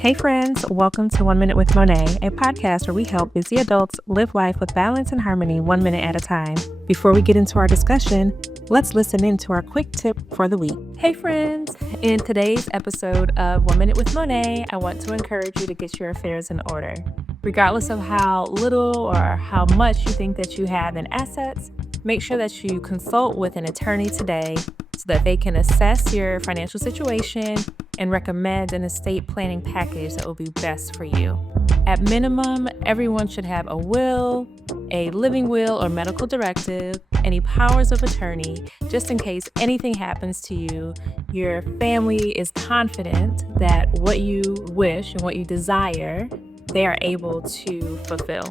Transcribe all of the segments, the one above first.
Hey friends, welcome to 1 Minute with Monee, a podcast where we help busy adults live life with balance and harmony 1 minute at a time. Before we get into our discussion, let's listen in to our quick tip for the week. Hey friends, in today's episode of 1 Minute with Monee, I want to encourage you to get your affairs in order. Regardless of how little or how much you think that you have in assets, make sure that you consult with an attorney today so that they can assess your financial situation and recommend an estate planning package that will be best for you. At minimum, everyone should have a will, a living will or medical directive, any powers of attorney, just in case anything happens to you. Your family is confident that what you wish and what you desire, they are able to fulfill.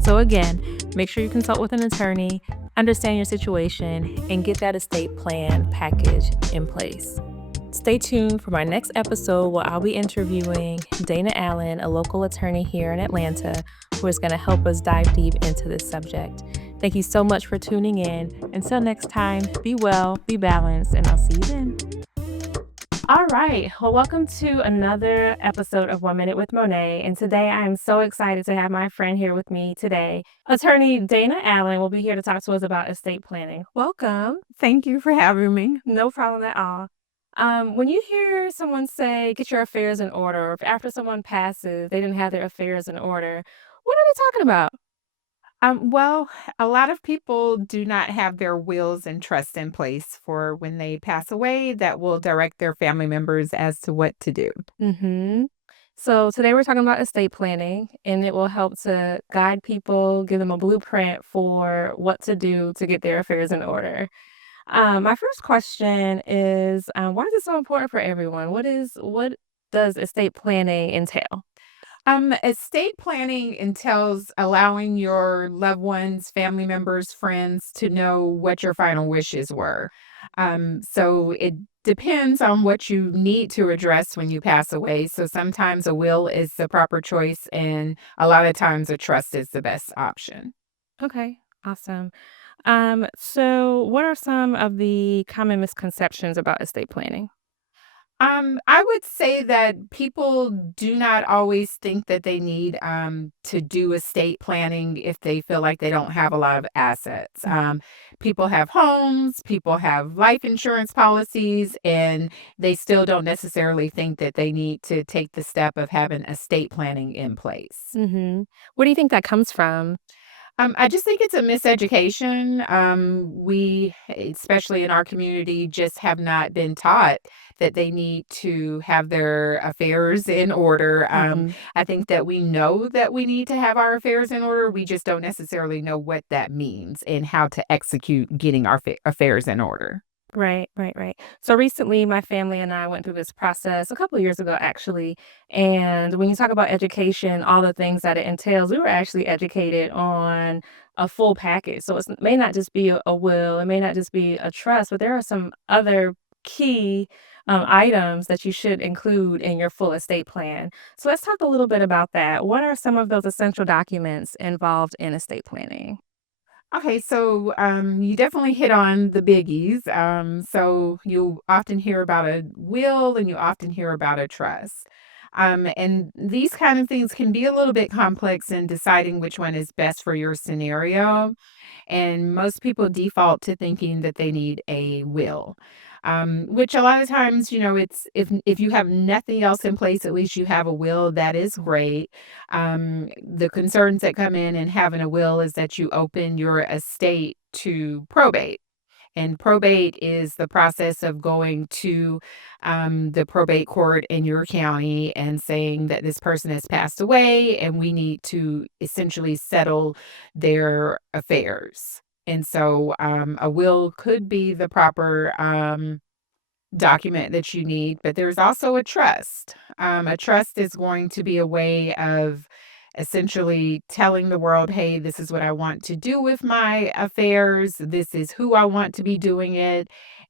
So again, make sure you consult with an attorney, understand your situation, and get that estate plan package in place. Stay tuned for my next episode where I'll be interviewing Dana Allen, a local attorney here in Atlanta, who is going to help us dive deep into this subject. Thank you so much for tuning in. Until next time, be well, be balanced, and I'll see you then. All right. Well, welcome to another episode of 1 Minute with Monee. And today I'm so excited to have my friend here with me today. Attorney Dana Allen will be here to talk to us about estate planning. Welcome. Thank you for having me. No problem at all. When you hear someone say, get your affairs in order, or if after someone passes, they didn't have their affairs in order, what are they talking about? Well, a lot of people do not have their wills and trusts in place for when they pass away that will direct their family members as to what to do. So today we're talking about estate planning, and it will help to guide people, give them a blueprint for what to do to get their affairs in order. My first question is, why is it so important for everyone? What does estate planning entail? Estate planning entails allowing your loved ones, family members, friends to know what your final wishes were. So it depends on what you need to address when you pass away. So sometimes a will is the proper choice, and a lot of times a trust is the best option. Okay, awesome. So what are some of the common misconceptions about estate planning? I would say that people do not always think that they need to do estate planning if they feel like they don't have a lot of assets. People have homes, people have life insurance policies, and they still don't necessarily think that they need to take the step of having estate planning in place. Mm-hmm. Where do you think that comes from? I just think it's a miseducation. We, especially in our community, just have not been taught that they need to have their affairs in order. I think that we know that we need to have our affairs in order. We just don't necessarily know what that means and how to execute getting our affairs in order. Right. So recently, my family and I went through this process a couple of years ago, actually. And when you talk about education, all the things that it entails, we were actually educated on a full package. So it may not just be a will, it may not just be a trust, but there are some other key items that you should include in your full estate plan. So let's talk a little bit about that. What are some of those essential documents involved in estate planning? Okay, so you definitely hit on the biggies. So you often hear about a will and you often hear about a trust. And these kind of things can be a little bit complex in deciding which one is best for your scenario. And most people default to thinking that they need a will. Which a lot of times, it's if you have nothing else in place, at least you have a will. That is great. The concerns that come in and having a will is that you open your estate to probate. And probate is the process of going to the probate court in your county and saying that this person has passed away and we need to essentially settle their affairs. And so a will could be the proper document that you need, but there's also a trust. A trust is going to be a way of essentially telling the world, hey, this is what I want to do with my affairs. This is who I want to be doing it.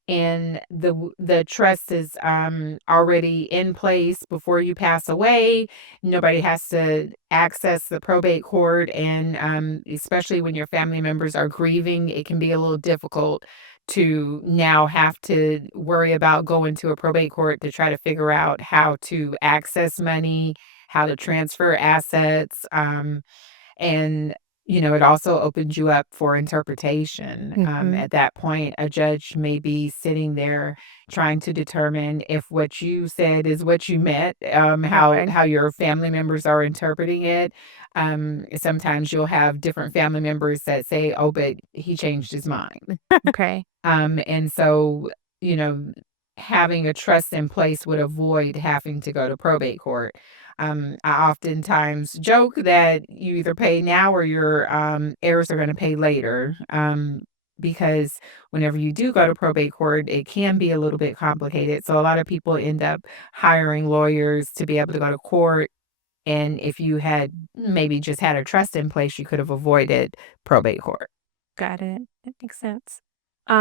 And the trust is already in place before you pass away. Nobody has to access the probate court. And especially when your family members are grieving, it can be a little difficult to now have to worry about going to a probate court to try to figure out how to access money, how to transfer assets. And, it also opens you up for interpretation. Mm-hmm. At that point, a judge may be sitting there trying to determine if what you said is what you meant, Okay. how your family members are interpreting it. Sometimes you'll have different family members that say, "Oh, but he changed his mind." Okay. And so, you know, having a trust in place would avoid having to go to probate court. I oftentimes joke that you either pay now or your heirs are going to pay later. Because whenever you do go to probate court, it can be a little bit complicated. So a lot of people end up hiring lawyers to be able to go to court. And if you had maybe just had a trust in place, you could have avoided probate court. Got it. That makes sense.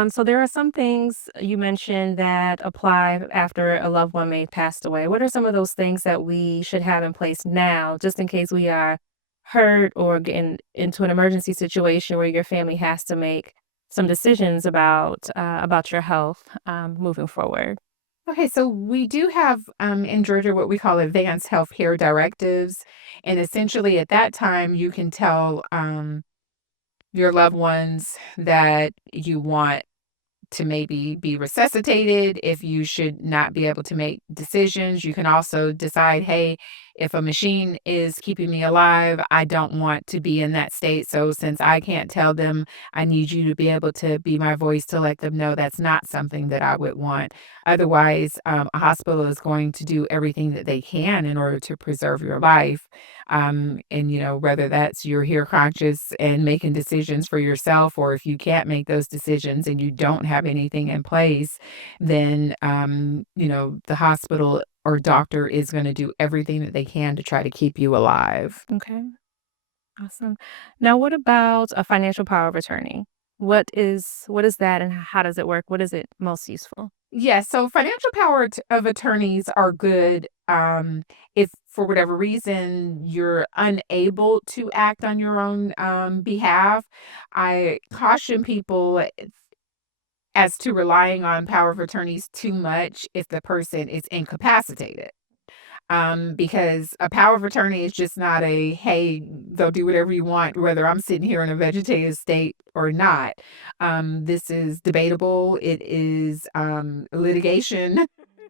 So there are some things you mentioned that apply after a loved one may have passed away. What are some of those things that we should have in place now, just in case we are hurt or getting into an emergency situation where your family has to make some decisions about your health moving forward? Okay, so we do have in Georgia what we call advanced healthcare directives. And essentially, at that time, you can tell your loved ones that you want to maybe be resuscitated, if you should not be able to make decisions. You can also decide, hey, if a machine is keeping me alive, I don't want to be in that state. So since I can't tell them, I need you to be able to be my voice to let them know that's not something that I would want. Otherwise, a hospital is going to do everything that they can in order to preserve your life. And, whether that's you're here conscious and making decisions for yourself, or if you can't make those decisions and you don't have anything in place, then, the hospital or doctor is going to do everything that they can to try to keep you alive. Okay, awesome. Now, what about a financial power of attorney? What is that, and how does it work? What is it most useful? Yes, so financial power of attorneys are good if for whatever reason you're unable to act on your own behalf. I caution people as to relying on power of attorneys too much if the person is incapacitated. Because a power of attorney is just not a, hey, go do whatever you want, whether I'm sitting here in a vegetative state or not. This is debatable. It is litigation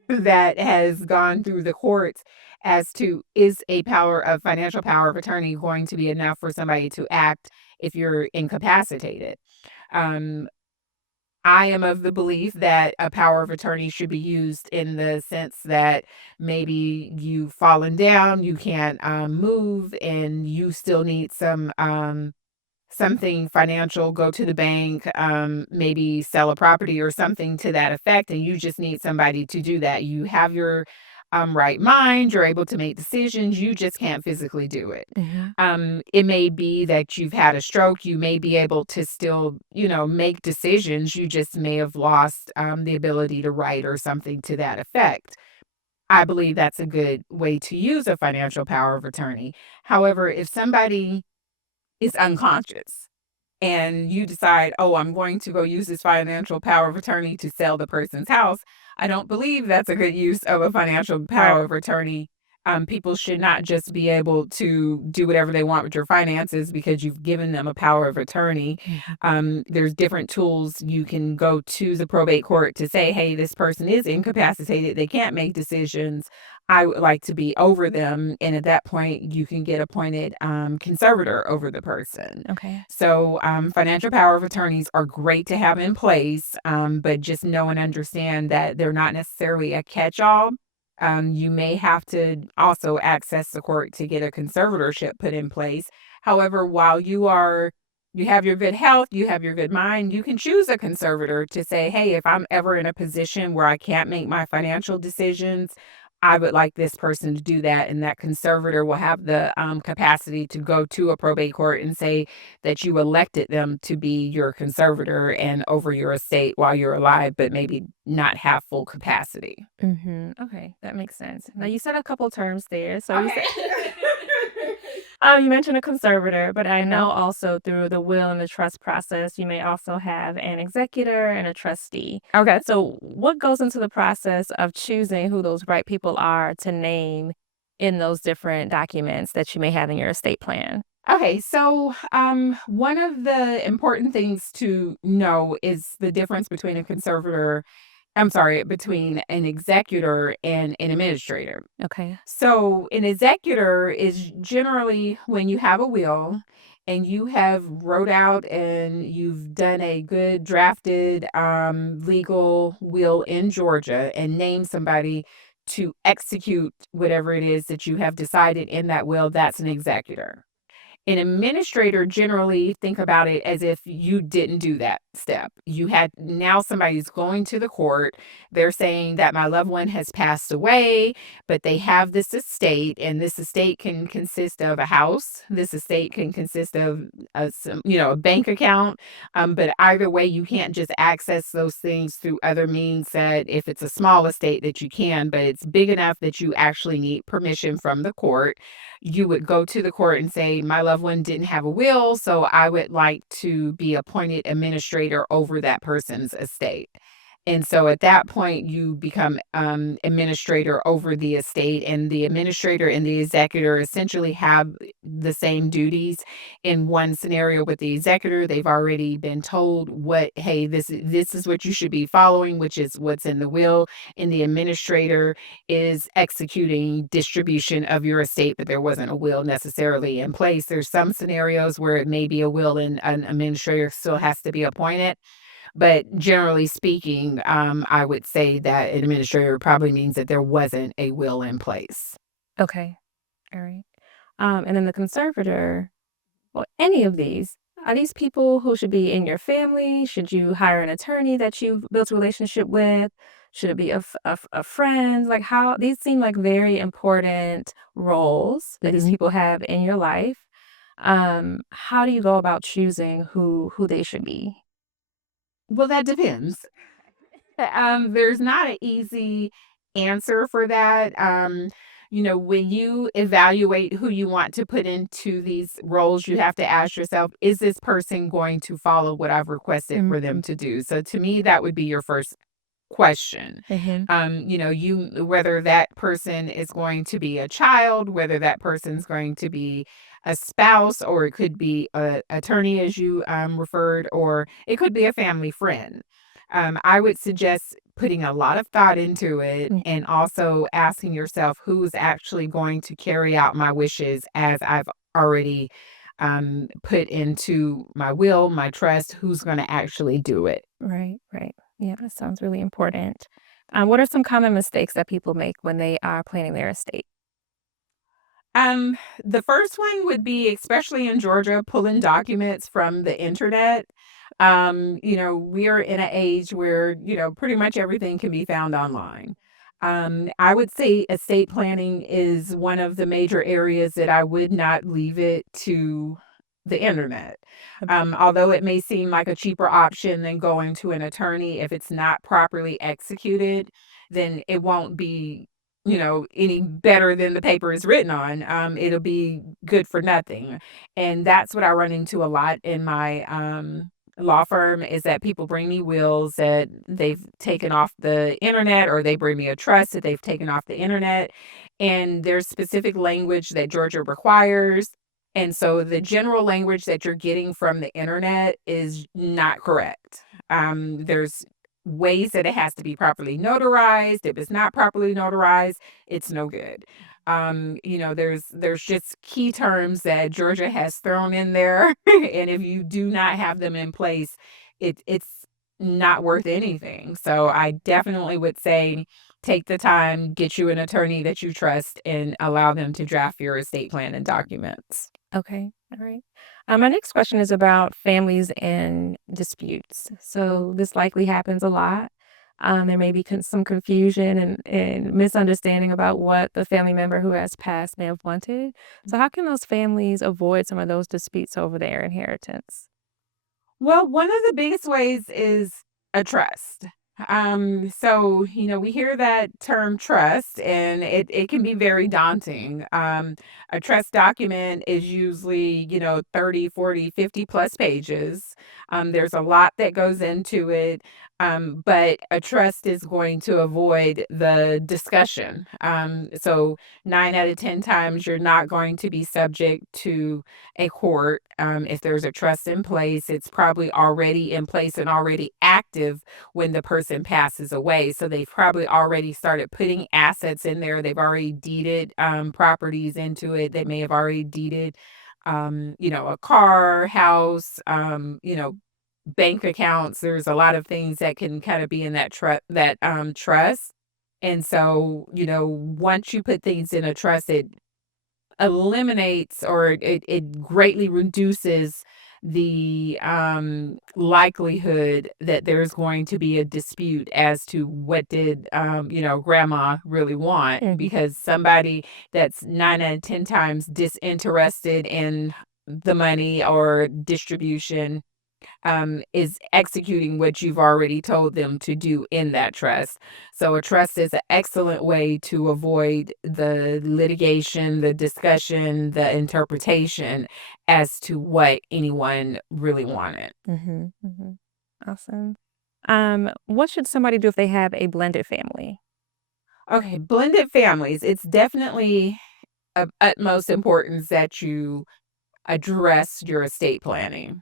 that has gone through the courts as to, is a power of financial power of attorney going to be enough for somebody to act if you're incapacitated? Um, I am of the belief that a power of attorney should be used in the sense that maybe you've fallen down, you can't move, and you still need something financial, go to the bank, maybe sell a property or something to that effect, and you just need somebody to do that. You have your right mind, you're able to make decisions, you just can't physically do it. Mhm. It may be that you've had a stroke, you may be able to still, make decisions, you just may have lost the ability to write or something to that effect. I believe that's a good way to use a financial power of attorney. However, if somebody is unconscious and you decide, oh, I'm going to go use this financial power of attorney to sell the person's house, I don't believe that's a good use of a financial Right. power of attorney. People should not just be able to do whatever they want with your finances because you've given them a power of attorney. Mhm. There's different tools. You can go to the probate court to say, hey, this person is incapacitated. They can't make decisions. I would like to be over them. And at that point, you can get appointed conservator over the person. Okay. So, financial power of attorneys are great to have in place, but just know and understand that they're not necessarily a catch-all. You may have to also access the court to get a conservatorship put in place. However, while you have your good health, you have your good mind, you can choose a conservator to say, hey, if I'm ever in a position where I can't make my financial decisions, I would like this person to do that. And that conservator will have the capacity to go to a probate court and say that you elected them to be your conservator and over your estate while you're alive, but maybe not have full capacity. Okay, that makes sense. Now you said a couple terms there. So you said Okay. You mentioned a conservator, but I Uh-huh. know also through the will and the trust process, you may also have an executor and a trustee. Okay. So, what goes into the process of choosing who those right people are to name in those different documents that you may have in your estate plan? Okay, so one of the important things to know is the difference between a conservator, I'm sorry, between an executor and an administrator. Okay. So, an executor is generally when you have a will and you have wrote out and you've done a good drafted legal will in Georgia and named somebody to execute whatever it is that you have decided in that will, that's an executor. An administrator generally think about it as if you didn't do that step. You had now somebody's going to the court. They're saying that my loved one has passed away, but they have this estate, and this estate can consist of a house. This estate can consist of a bank account. But either way, you can't just access those things through other means. That if it's a small estate that you can, but it's big enough that you actually need permission from the court, you would go to the court and say, my loved one didn't have a will, so I would like to be appointed administrator over that person's estate. And so at that point, you become administrator over the estate, and the administrator and the executor essentially have the same duties. In one scenario with the executor, they've already been told what, hey, this is what you should be following, which is what's in the will. And the administrator is executing distribution of your estate, but there wasn't a will necessarily in place. There's some scenarios where it may be a will and an administrator still has to be appointed. But generally speaking, I would say that an administrator probably means that there wasn't a will in place. Okay. All right. And then the conservator, well, any of these, are these people who should be in your family? Should you hire an attorney that you've built a relationship with? Should it be a friend? Like how these seem like very important roles that these Mhm. people have in your life. How do you go about choosing who they should be? Well, that depends. There's not an easy answer for that. When you evaluate who you want to put into these roles, you have to ask yourself, is this person going to follow what I've requested for them Mhm. to do? So to me, that would be your first question. Mhm. You whether that person is going to be a child, whether that person's going to be a spouse, or it could be a attorney as you referred, or it could be a family friend. I would suggest putting a lot of thought into it Mm. and also asking yourself who's actually going to carry out my wishes as I've already put into my will, my trust, who's going to actually do it. Right, right. Yeah, that sounds really important. What are some common mistakes that people make when they are planning their estate? Um, the first one would be, especially in Georgia, pulling documents from the internet. We're in an age where, pretty much everything can be found online. I would say estate planning is one of the major areas that I would not leave it to the internet. Although it may seem like a cheaper option than going to an attorney, if it's not properly executed, then it won't be any better than the paper is written on. It'll be good for nothing. And that's what I run into a lot in my law firm, is that people bring me wills that they've taken off the internet, or they bring me a trust that they've taken off the internet. And there's specific language that Georgia requires. And so the general language that you're getting from the internet is not correct. There's ways that it has to be properly notarized. If it's not properly notarized, it's no good. There's just key terms that Georgia has thrown in there, and if you do not have them in place, it's not worth anything. So I definitely would say take the time, get you an attorney that you trust, and allow them to draft your estate plan and documents. Okay, all right. My next question is about families and disputes. So this likely happens a lot. There may be some confusion and misunderstanding about what the family member who has passed may have wanted. So how can those families avoid some of those disputes over their inheritance? Well, one of the biggest ways is a trust. We hear that term trust, and it can be very daunting. A trust document is usually, 30, 40, 50 plus pages. There's a lot that goes into it. But a trust is going to avoid the discussion. So 9 out of 10 times, you're not going to be subject to a court. If there's a trust in place, it's probably already in place and already active when the person passes away. So they've probably already started putting assets in there. They've already deeded properties into it. They may have already deeded, a car, house, bank accounts. There's a lot of things that can kind of be in that trust. And so, once you put things in a trust, it eliminates, or it greatly reduces the likelihood that there's going to be a dispute as to what did grandma really want, because somebody that's 9 out of 10 times disinterested in the money or distribution is executing what you've already told them to do in that trust. So a trust is an excellent way to avoid the litigation, the discussion, the interpretation as to what anyone really wanted. Mm-hmm. Mm-hmm. Awesome. What should somebody do if they have a blended family? Okay, blended families, it's definitely of utmost importance that you address your estate planning.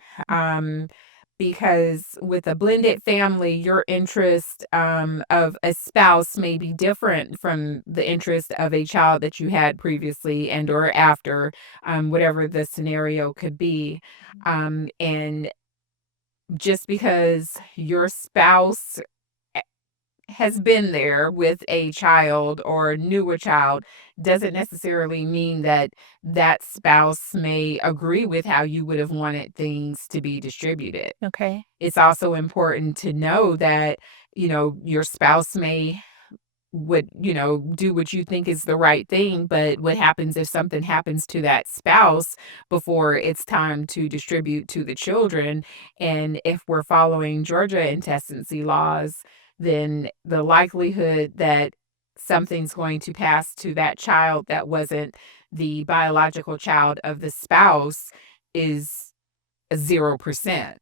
Because with a blended family, your interest of a spouse may be different from the interest of a child that you had previously and or after, whatever the scenario could be. And just because your spouse has been there with a child or knew a child doesn't necessarily mean that that spouse may agree with how you would have wanted things to be distributed. Okay. It's also important to know that, your spouse may would, do what you think is the right thing, but what happens if something happens to that spouse before it's time to distribute to the children? And if we're following Georgia intestacy laws, then the likelihood that something's going to pass to that child that wasn't the biological child of the spouse is 0%.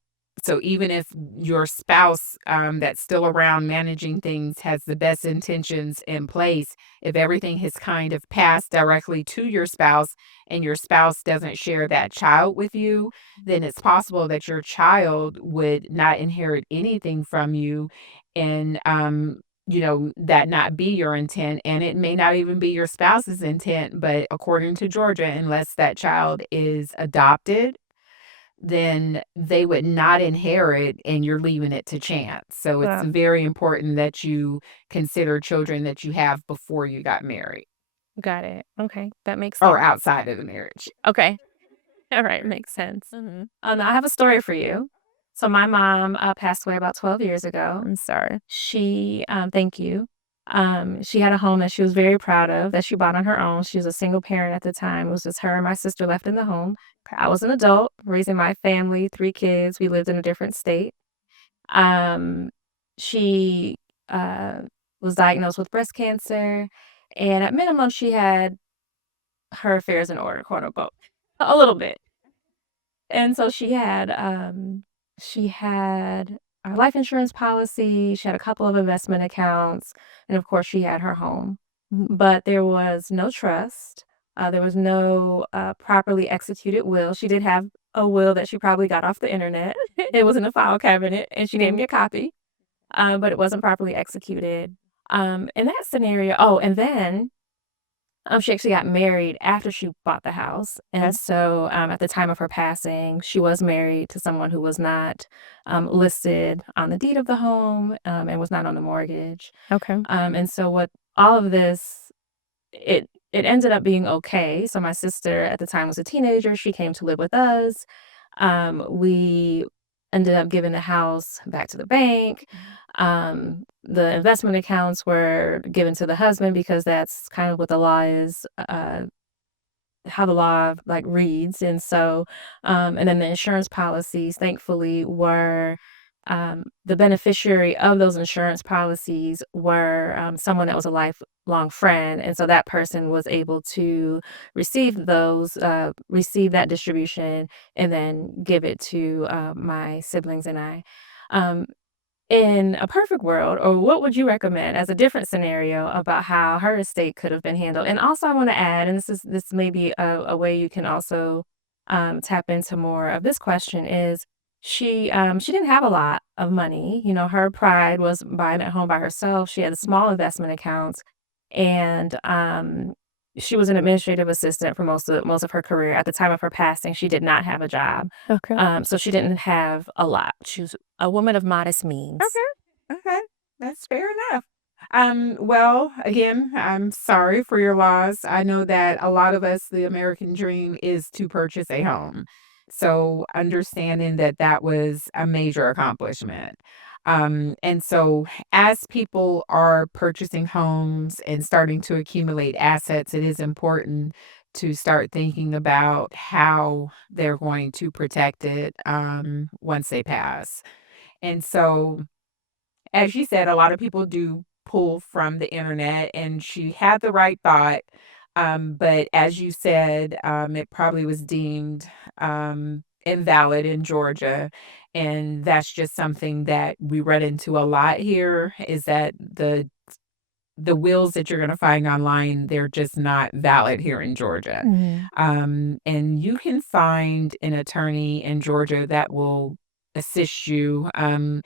So even if your spouse that's still around managing things has the best intentions in place, if everything has kind of passed directly to your spouse and your spouse doesn't share that child with you, then it's possible that your child would not inherit anything from you, and that not be your intent, and it may not even be your spouse's intent. But according to Georgia, unless that child is adopted, then they would not inherit, and you're leaving it to chance. So it's Wow. very important that you consider children that you have before you got married Got it. Okay. That makes or sense. outside of the marriage. Okay. All right. Makes sense. Now I have a story for you. So my mom passed away about 12 years ago. I'm sorry. Thank you. She had a home that she was very proud of that she bought on her own. She was a single parent at the time. It was just her and my sister left in the home. I was an adult raising my family, 3 kids. We lived in a different state. Um, she uh, was diagnosed with breast cancer, and at minimum, she had her affairs in order, quote unquote, a little bit. And so she had a life insurance policy, she had a couple of investment accounts, and of course, she had her home. But there was no trust. There was no properly executed will. She did have a will that she probably got off the internet. It was in a file cabinet, and she gave me a copy, but it wasn't properly executed. In that scenario, oh, and then she actually got married after she bought the house, and so, at the time of her passing, she was married to someone who was not, listed on the deed of the home, and was not on the mortgage. Okay. And so what all of this, it ended up being okay. So my sister at the time was a teenager, she came to live with us. We ended up giving the house back to the bank. The investment accounts were given to the husband because that's kind of what the law is, how the law like reads. And so, and then the insurance policies, thankfully, were the beneficiary of those insurance policies were someone that was a lifelong friend. And so that person was able to receive that distribution and then give it to my siblings and I. Um, in a perfect world, or what would you recommend as a different scenario about how her estate could have been handled? And also, I want to add, and this may be a way you can also tap into more of this question is she didn't have a lot of money. You know, her pride was buying a home by herself. She had small investment accounts, and she was an administrative assistant for most of her career. At the time of her passing, she did not have a job. Okay. So she didn't have a lot. She was a woman of modest means. Okay. Okay. That's fair enough. Well, again, I'm sorry for your loss. I know that a lot of us, the American dream is to purchase a home. So understanding that that was a major accomplishment. And so as people are purchasing homes and starting to accumulate assets, it is important to start thinking about how they're going to protect it once they pass. And so, as you said, a lot of people do pull from the internet, and she had the right thought. But as you said, it probably was deemed invalid in Georgia. And that's just something that we run into a lot here is that the wills that you're going to find online, they're just not valid here in Georgia. Mhm. And you can find an attorney in Georgia that will assist you. And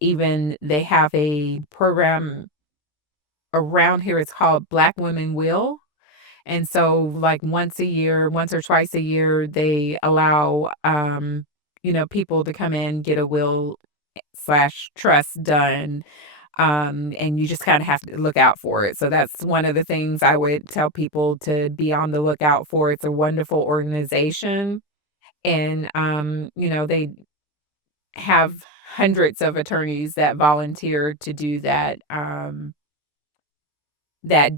even they have a program around here. It's called Black Women Will. And so, like once a year, once or twice a year, they allow, people to come in, get a will slash trust done, and you just kind of have to look out for it. So that's one of the things I would tell people to be on the lookout for. It's a wonderful organization, and they have hundreds of attorneys that volunteer to do that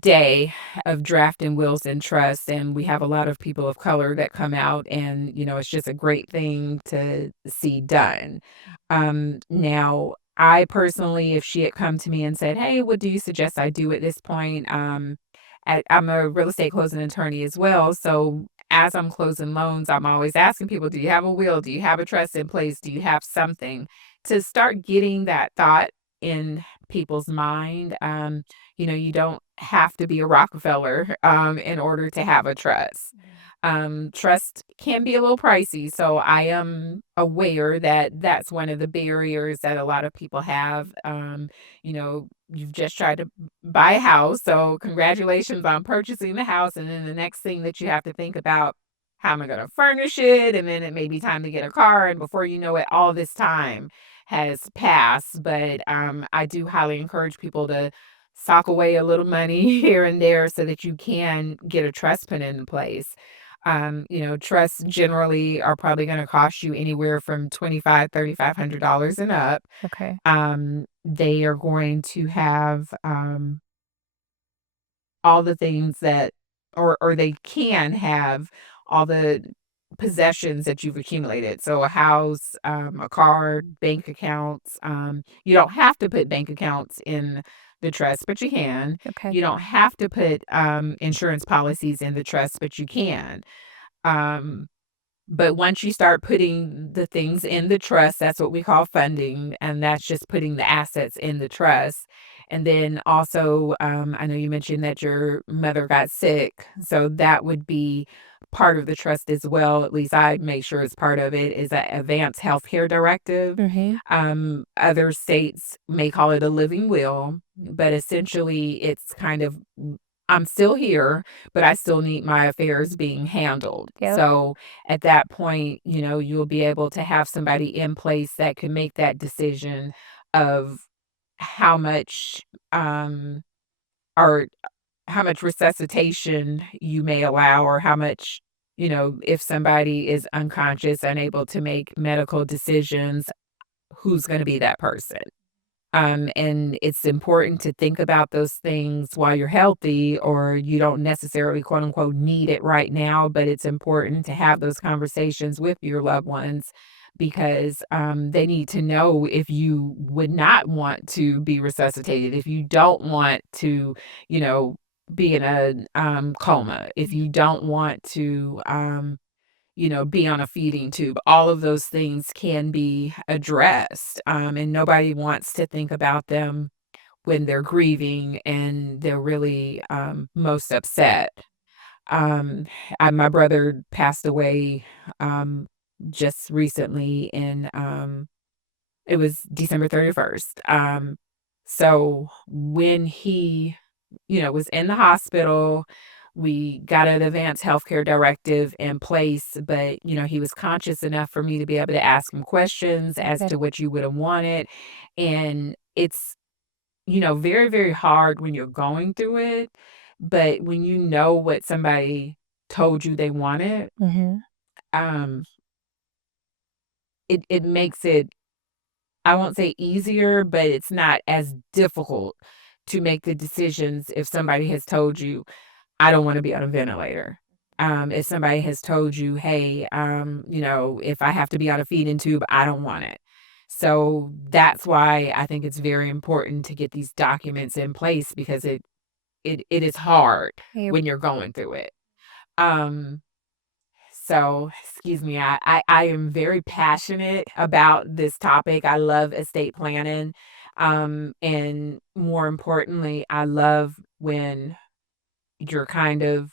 day of drafting wills and trusts, and we have a lot of people of color that come out, and it's just a great thing to see done. Now I personally, if she had come to me and said, hey, what do you suggest I do at this point? I'm a real estate closing attorney as well, so as I'm closing loans, I'm always asking people, do you have a will? Do you have a trust in place? Do you have something to start getting that thought in people's mind? You don't have to be a Rockefeller in order to have a trust. Trust can be a little pricey, so I am aware that that's one of the barriers that a lot of people have. You've just tried to buy a house, so congratulations on purchasing the house, and then the next thing that you have to think about, how am I going to furnish it? And then it may be time to get a car, and before you know it, all this time has passed. But I do highly encourage people to sock away a little money here and there so that you can get a trust put into place. Trusts generally are probably going to cost you anywhere from $2,500 and up. Okay. They are going to have all the things that, or they can have all the possessions that you've accumulated. So a house, a car, bank accounts. You don't have to put bank accounts in the trust, but you can. Okay. You don't have to put insurance policies in the trust, but you can. Um, but once you start putting the things in the trust, that's what we call funding, and that's just putting the assets in the trust. And then also, I know you mentioned that your mother got sick, so that would be part of the trust as well. At least I make sure it's part of it. Is an advanced healthcare directive. Mhm. Other states may call it a living will, but essentially, it's kind of I'm still here, but I still need my affairs being handled. Yep. So at that point, you'll be able to have somebody in place that can make that decision of how much or how much resuscitation you may allow, or how much, if somebody is unconscious, unable to make medical decisions, who's going to be that person. And it's important to think about those things while you're healthy, or you don't necessarily, quote unquote, need it right now, but it's important to have those conversations with your loved ones because they need to know if you would not want to be resuscitated, if you don't want to, you know, be in a coma, if you don't want to, be on a feeding tube. All of those things can be addressed, and nobody wants to think about them when they're grieving and they're really most upset. Um, my brother passed away um, just recently, and it was December 31st. So when he, was in the hospital, we got an advanced healthcare directive in place, but, he was conscious enough for me to be able to ask him questions as to what you would have wanted. And it's, very, very hard when you're going through it. But when you know what somebody told you they wanted, um, it makes it, I won't say easier, but it's not as difficult to make the decisions if somebody has told you, I don't want to be on a ventilator. If somebody has told you, hey, if I have to be on a feeding tube, I don't want it. So that's why I think it's very important to get these documents in place because it is hard when you're going through it. So, excuse me, I am very passionate about this topic. I love estate planning. And more importantly, I love when you're kind of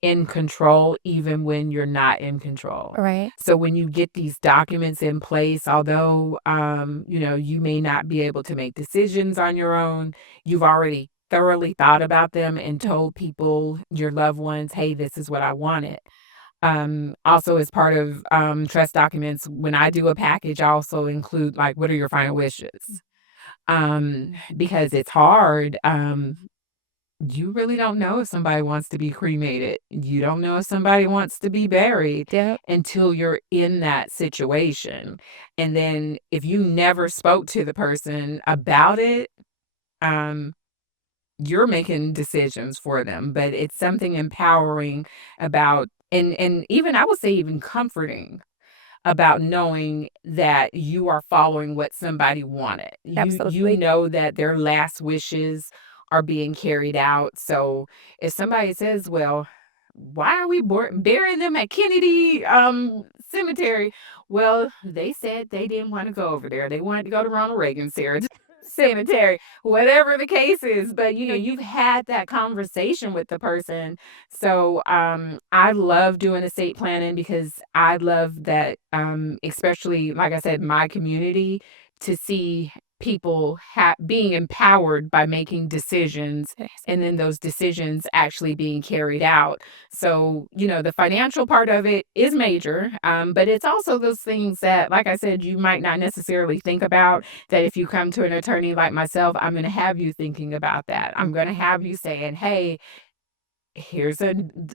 in control, even when you're not in control. Right. So when you get these documents in place, although, you may not be able to make decisions on your own, you've already thoroughly thought about them and told people, your loved ones, hey, this is what I wanted. Also as part of trust documents, when I do a package, I also include like, what are your final wishes? Because it's hard. You really don't know if somebody wants to be cremated. You don't know if somebody wants to be buried until you're in that situation. And then if you never spoke to the person about it, um, you're making decisions for them. But it's something empowering about, and even I would say even comforting about knowing that you are following what somebody wanted. You know that their last wishes are being carried out. So if somebody says, "Well, why are we burying them at Kennedy Cemetery?" Well, they said they didn't want to go over there. They wanted to go to Ronald Reagan Cemetery, whatever the case is. But you've had that conversation with the person. So I love doing estate planning because I love that, especially like I said, my community, to see people being empowered by making decisions and then those decisions actually being carried out. So, the financial part of it is major, but it's also those things that, like I said, you might not necessarily think about, that if you come to an attorney like myself, I'm going to have you thinking about that. I'm going to have you saying, hey, here's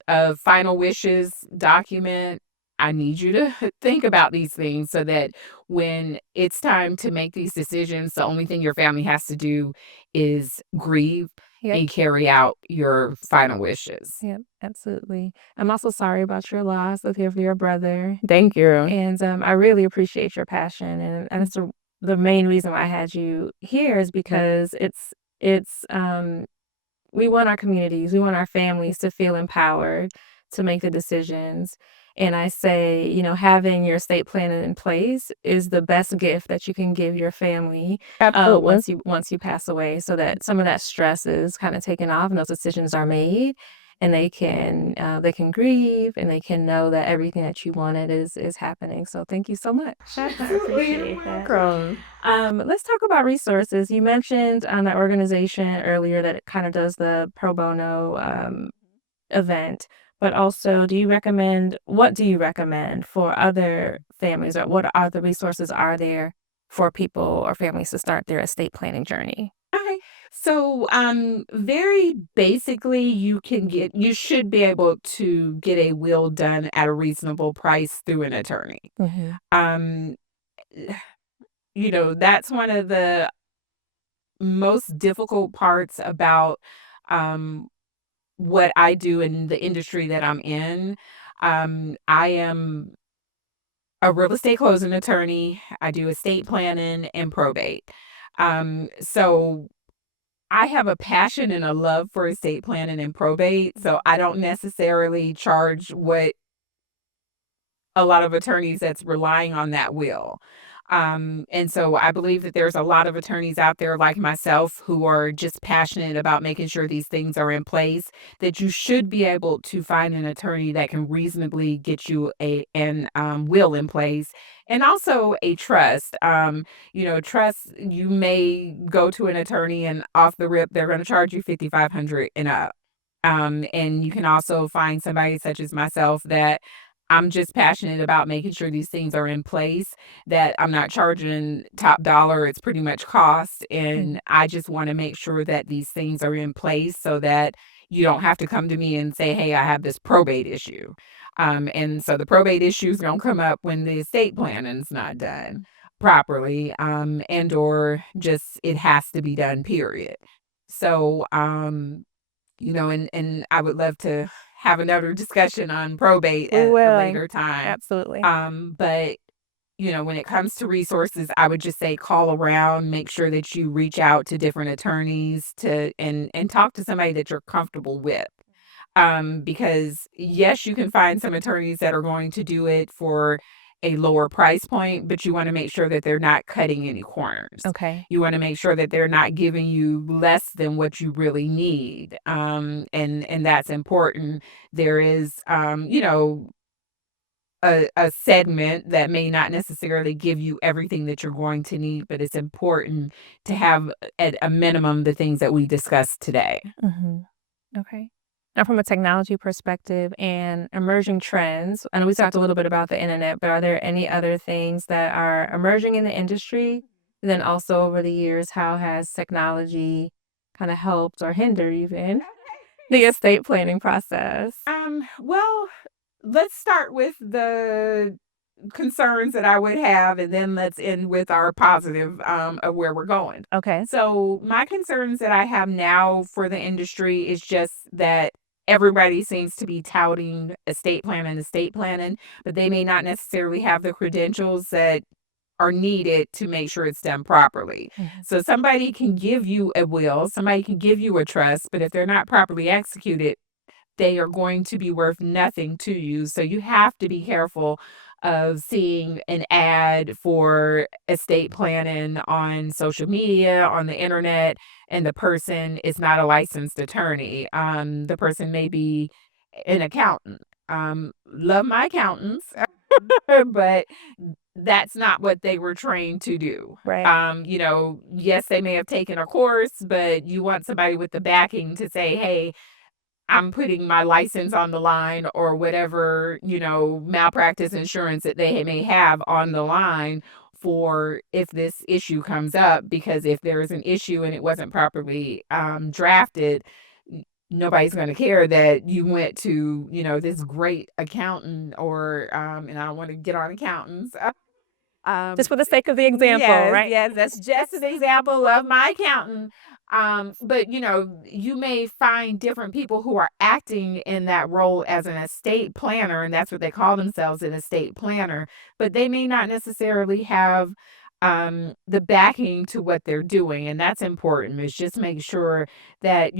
a final wishes document. I need you to think about these things so that when it's time to make these decisions, the only thing your family has to do is grieve and carry out your final wishes. Yep, absolutely. I'm also sorry about your loss of your brother. Thank you. And I really appreciate your passion. And that's the main reason why I had you here is because it's we want our communities, we want our families to feel empowered to make the decisions. And I say, having your estate plan in place is the best gift that you can give your family once you pass away, so that some of that stress is kind of taken off and those decisions are made, and they can grieve and they can know that everything that you wanted is happening. So thank you so much. I appreciate that. Let's talk about resources. You mentioned that organization earlier that it kind of does the pro bono event, but also, what do you recommend for other families, or what are the resources are there for people or families to start their estate planning journey? Okay. So, very basically, you should be able to get a will done at a reasonable price through an attorney. Um, that's one of the most difficult parts about what I do in the industry that I'm in. I am a real estate closing attorney. I do estate planning and probate. So I have a passion and a love for estate planning and probate. So I don't necessarily charge what a lot of attorneys that's relying on that will. And so I believe that there's a lot of attorneys out there like myself who are just passionate about making sure these things are in place, that you should be able to find an attorney that can reasonably get you an will in place, and also a trust. Trust, you may go to an attorney and off the rip, they're going to charge you 5,500 and up. And you can also find somebody such as myself that I'm just passionate about making sure these things are in place, that I'm not charging top dollar. It's pretty much cost. And I just want to make sure that these things are in place so that you don't have to come to me and say, hey, I have this probate issue. And so the probate issues don't come up when the estate planning's not done properly, and or just it has to be done, period. So, and I would love to have another discussion on probate We at a will. later time. Absolutely. But when it comes to resources, I would just say call around, make sure that you reach out to different attorneys and talk to somebody that you're comfortable with. Because yes, you can find some attorneys that are going to do it for a lower price point, but you want to make sure that they're not cutting any corners. Okay. You want to make sure that they're not giving you less than what you really need. And that's important. There is, a segment that may not necessarily give you everything that you're going to need, but it's important to have at a minimum the things that we discussed today. Okay. Now, from a technology perspective and emerging trends, I know we talked a little bit about the internet, but are there any other things that are emerging in the industry? And then also over the years, how has technology kind of helped or hindered even the estate planning process? Well, let's start with the concerns that I would have, and then let's end with our positive of where we're going. Okay. So, my concerns that I have now for the industry is just that everybody seems to be touting estate planning, but they may not necessarily have the credentials that are needed to make sure it's done properly. So somebody can give you a will, somebody can give you a trust, but if they're not properly executed, they are going to be worth nothing to you. So you have to be careful of seeing an ad for estate planning on social media, on the internet, and the person is not a licensed attorney. The person may be an accountant. Love my accountants, but that's not what they were trained to do. Right. Yes, they may have taken a course, but you want somebody with the backing to say, hey, I'm putting my license on the line, or whatever, malpractice insurance that they may have on the line for if this issue comes up. Because if there is an issue and it wasn't properly drafted, nobody's going to care that you went to, this great accountant, or, and I don't want to get on accountants. Just for the sake of the example, right? Yes, that's just an example of my accountant. But you may find different people who are acting in that role as an estate planner, and that's what they call themselves, an estate planner, but they may not necessarily have the backing to what they're doing. And that's important. Is just make sure that,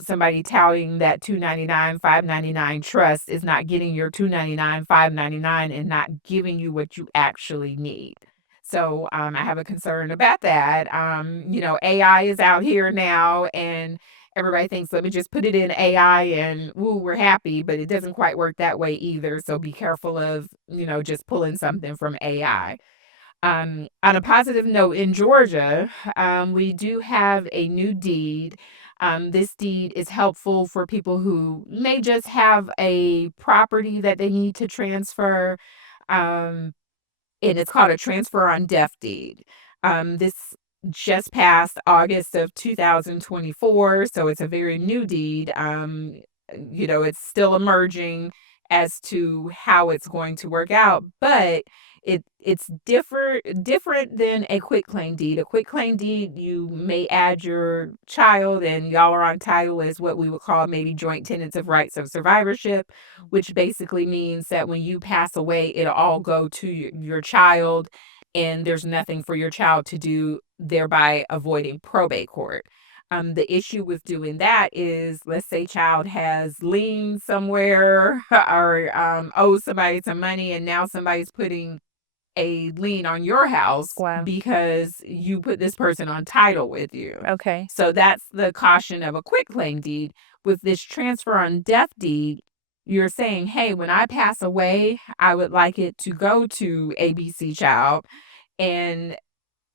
somebody touting that 299, 599 trust is not getting your 299, 599 and not giving you what you actually need. So I have a concern about that. AI is out here now, and everybody thinks, let me just put it in AI and woo, we're happy, but it doesn't quite work that way either. So be careful of, just pulling something from AI. On a positive note, in Georgia, we do have a new deed. This deed is helpful for people who may just have a property that they need to transfer. Um, and it's called a transfer on death deed. This just passed August of 2024, so it's a very new deed. It's still emerging as to how it's going to work out, but it's different than a quitclaim deed. A quitclaim deed, you may add your child and y'all are on title as what we would call maybe joint tenants of rights of survivorship, which basically means that when you pass away, it'll all go to your child and there's nothing for your child to do, thereby avoiding probate court. The issue with doing that is, let's say child has liens somewhere or owes somebody some money, and now somebody's putting a lien on your house because you put this person on title with you. Okay. So that's the caution of a quitclaim deed. With this transfer on death deed, you're saying, hey, when I pass away, I would like it to go to ABC child. And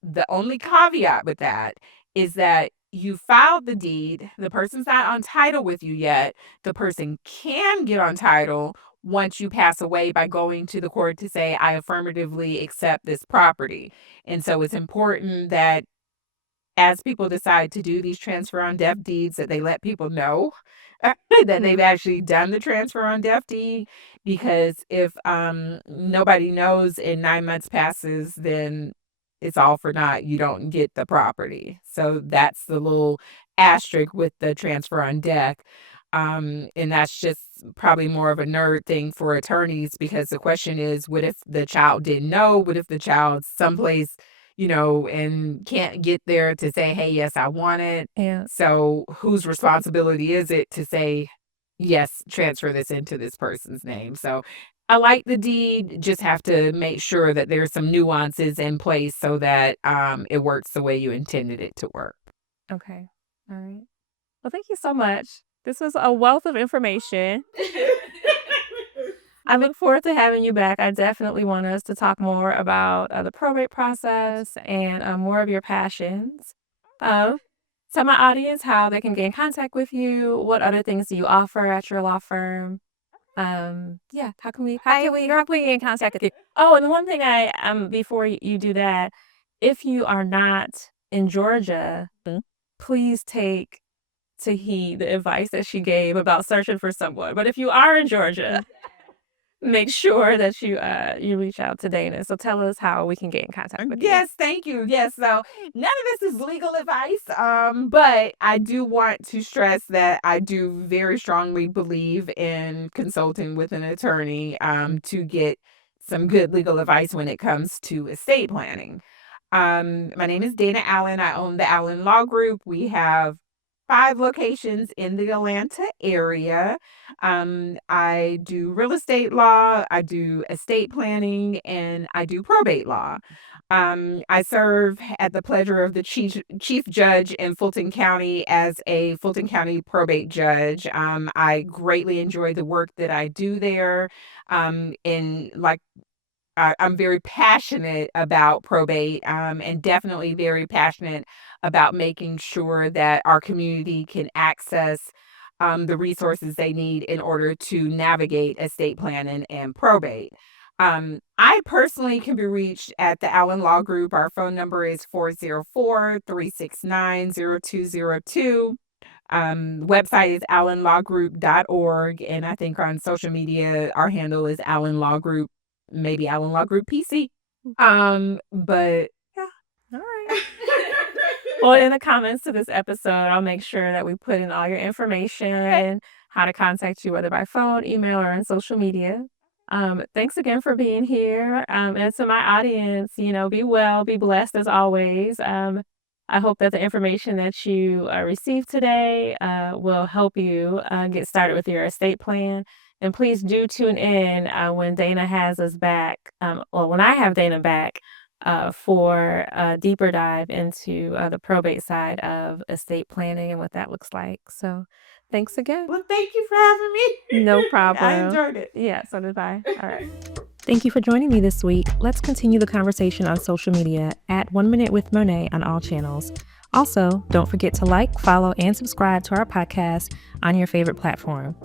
the only caveat with that is that you filed the deed, the person's not on title with you yet. The person can get on title once you pass away by going to the court to say, I affirmatively accept this property. And so it's important that as people decide to do these transfer on death deeds, that they let people know that they've actually done the transfer on death deed, because if nobody knows and 9 months passes, then it's all for naught. You don't get the property. So that's the little asterisk with the transfer on death. And that's just probably more of a nerd thing for attorneys, because the question is, what if the child didn't know? What if the child's someplace, and can't get there to say, hey, yes, I want it. Yeah. So whose responsibility is it to say, yes, transfer this into this person's name? So I like the deed, just have to make sure that there's some nuances in place so that it works the way you intended it to work. Okay. All right. Well, thank you so much. This was a wealth of information. I look forward to having you back. I definitely want us to talk more about the probate process and more of your passions. Tell my audience how they can get in contact with you. What other things do you offer at your law firm? Yeah, how can we get in contact with you? Oh, and the one thing before you do that, if you are not in Georgia, please take to heed the advice that she gave about searching for someone. But if you are in Georgia, make sure that you reach out to Dana. So tell us how we can get in contact with you. Yes, thank you. Yes, so none of this is legal advice, but I do want to stress that I do very strongly believe in consulting with an attorney to get some good legal advice when it comes to estate planning. My name is Dana Allen. I own the Allen Law Group. We have 5 locations in the Atlanta area. I do real estate law, I do estate planning, and I do probate law. I serve at the pleasure of the chief judge in Fulton County as a Fulton County probate judge. I greatly enjoy the work that I do there. And like I'm very passionate about probate, and definitely very passionate about making sure that our community can access the resources they need in order to navigate estate planning and probate. I personally can be reached at the Allen Law Group. Our phone number is 404-369-0202. Website is allenlawgroup.org, and I think on social media our handle is Allen Law Group, maybe Allen Law Group PC. But yeah, all right. Well, in the comments to this episode, I'll make sure that we put in all your information, how to contact you, whether by phone, email, or on social media. Thanks again for being here. And to my audience, be well, be blessed as always. I hope that the information that you received today will help you get started with your estate plan. And please do tune in when Dana has us back, or when I have Dana back for a deeper dive into the probate side of estate planning and what that looks like. So thanks again. Well, thank you for having me. No problem. I enjoyed it. Yeah, so did I. All right. Thank you for joining me this week. Let's continue the conversation on social media at 1 Minute with Monee on all channels. Also, don't forget to like, follow, and subscribe to our podcast on your favorite platform.